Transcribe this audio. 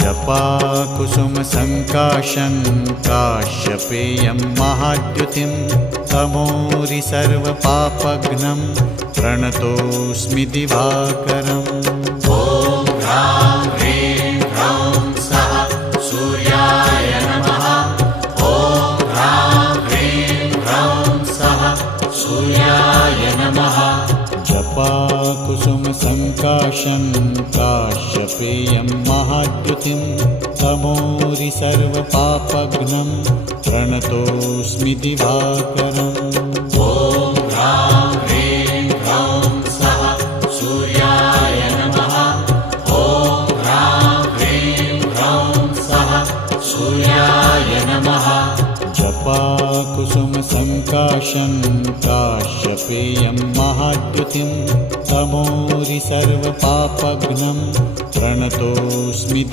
जपाकुसुमसङ्काशं काश्यपेयं महाद्युतिं तमोरि सर्वपापघ्नं प्रणतोऽस्मि दिवाकरम्। ॐ ह्रां ह्रीं ह्रौं सः सूर्याय नमः। ॐ ह्रां ह्रीं ह्रौं सः सूर्याय नमः। जपाकुसुमसङ्काशं काश्यपेयं महाद्युतिं तमोरि सर्वपापघ्नं प्रणतोऽस्मि दिवाकरम्। ॐ ह्रां ह्रीं ह्रौं सः सूर्याय नमः। ॐ ह्रां ह्रीं ह्रौं सः सूर्याय नमः। जपाकुसुमसङ्काशं काश्यपेयं महाद्युतिं तमोरि सर्वपापघ्नं प्रणतोऽस्मि